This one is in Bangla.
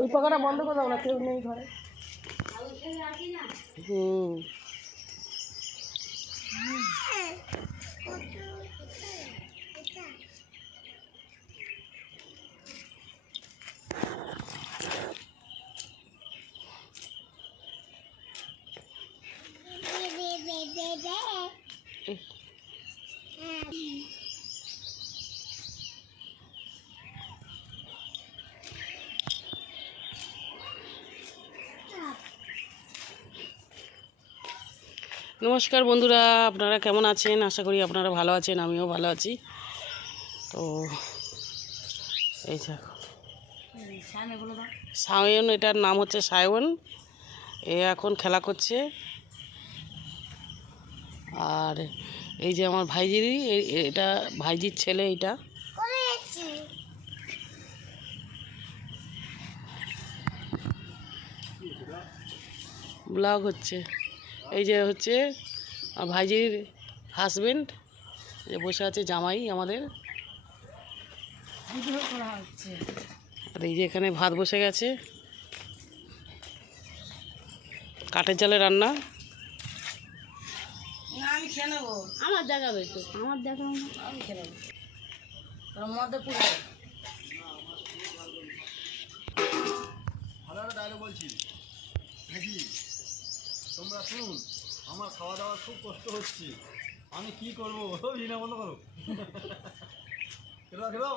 ওই পাখাটা বন্ধ করে দাও না, কেউ নেই ঘরে। নমস্কার বন্ধুরা, আপনারা কেমন আছেন? আশা করি আপনারা ভালো আছেন, আমিও ভালো আছি। তো এই দেখো সায়ন, এটার নাম হচ্ছে সায়ন। এ এখন খেলা করছে। আর এই যে আমার ভাইজিরই, এটা ভাইজির ছেলে। এটা ব্লগ হচ্ছে। এই যে হচ্ছে ভাইজির হাজবেন্ড, যে বসে আছে জামাই আমাদের। আর এই যে এখানে ভাত বসে গেছে, কাঠের জালে রান্না। আমি খেয়ে নেবো, আমার দেখাবে তো, আমার দেখাবো, আমি খেয়ে নেবো। তোর মধ্যে পুরো ভালো একটা ডায়লগ বলছি নাকি? তোমরা শুনুন, আমার খাওয়া দাওয়া খুব কষ্ট হচ্ছে, আমি কি করবো? ভিডিও বন্ধ করো। খেলো খেলো।